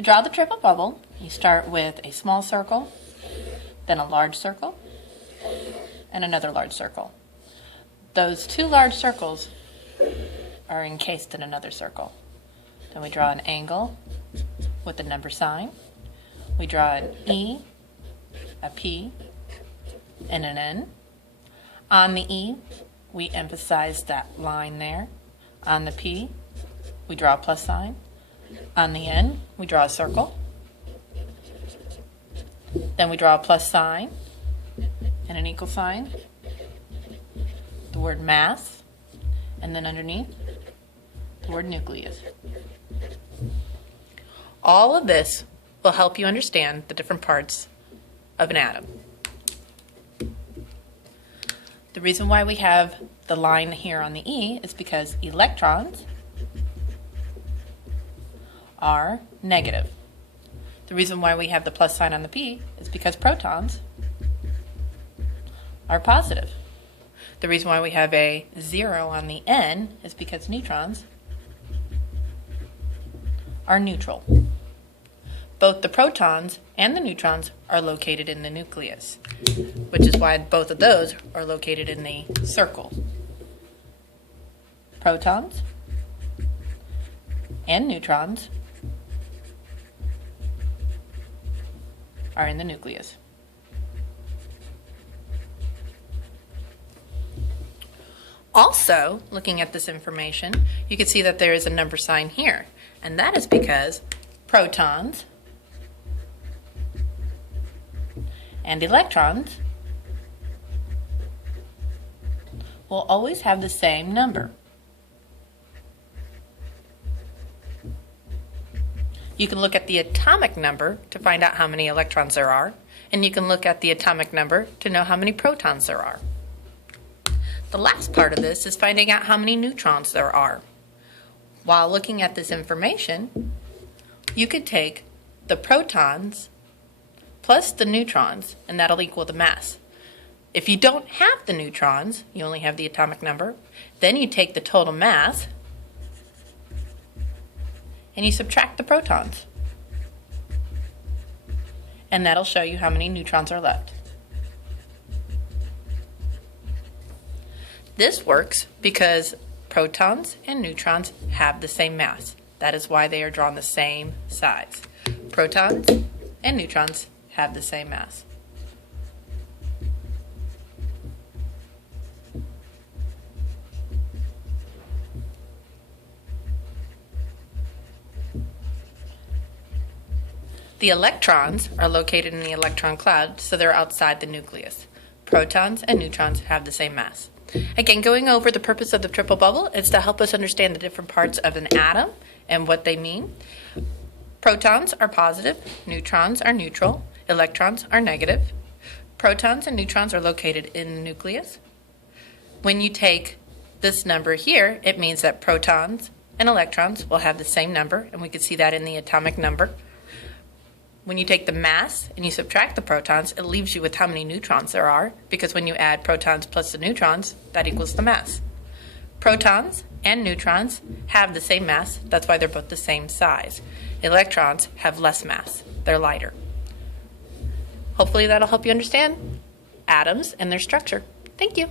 To draw the triple bubble, you start with a small circle, then a large circle, and another large circle. Those two large circles are encased in another circle. Then we draw an angle with the number sign. We draw an E, a P, and an N. On the E, we emphasize that line there. On the P, we draw a plus sign. On the N, we draw a circle. Then we draw a plus sign and an equal sign, the word mass, and then underneath, the word nucleus. All of this will help you understand the different parts of an atom. The reason why we have the line here on the E is because electrons are negative. The reason why we have the plus sign on the P is because protons are positive. The reason why we have a 0 on the N is because neutrons are neutral. Both the protons and the neutrons are located in the nucleus, which is why both of those are located in the circle. Protons and neutrons are in the nucleus. Also, looking at this information, you can see that there is a number sign here, and that is because protons and electrons will always have the same number. You can look at the atomic number to find out how many electrons there are, and you can look at the atomic number to know how many protons there are. The last part of this is finding out how many neutrons there are. While looking at this information, you could take the protons plus the neutrons, and that'll equal the mass. If you don't have the neutrons, you only have the atomic number, then you take the total mass and you subtract the protons. And that'll show you how many neutrons are left. This works because protons and neutrons have the same mass. That is why they are drawn the same size. Protons and neutrons have the same mass. The electrons are located in the electron cloud, so they're outside the nucleus. Protons and neutrons have the same mass. Again, going over the purpose of the triple bubble is to help us understand the different parts of an atom and what they mean. Protons are positive, neutrons are neutral, electrons are negative. Protons and neutrons are located in the nucleus. When you take this number here, it means that protons and electrons will have the same number, and we can see that in the atomic number. When you take the mass and you subtract the protons, it leaves you with how many neutrons there are, because when you add protons plus the neutrons, that equals the mass. Protons and neutrons have the same mass, that's why they're both the same size. Electrons have less mass, they're lighter. Hopefully that'll help you understand atoms and their structure. Thank you.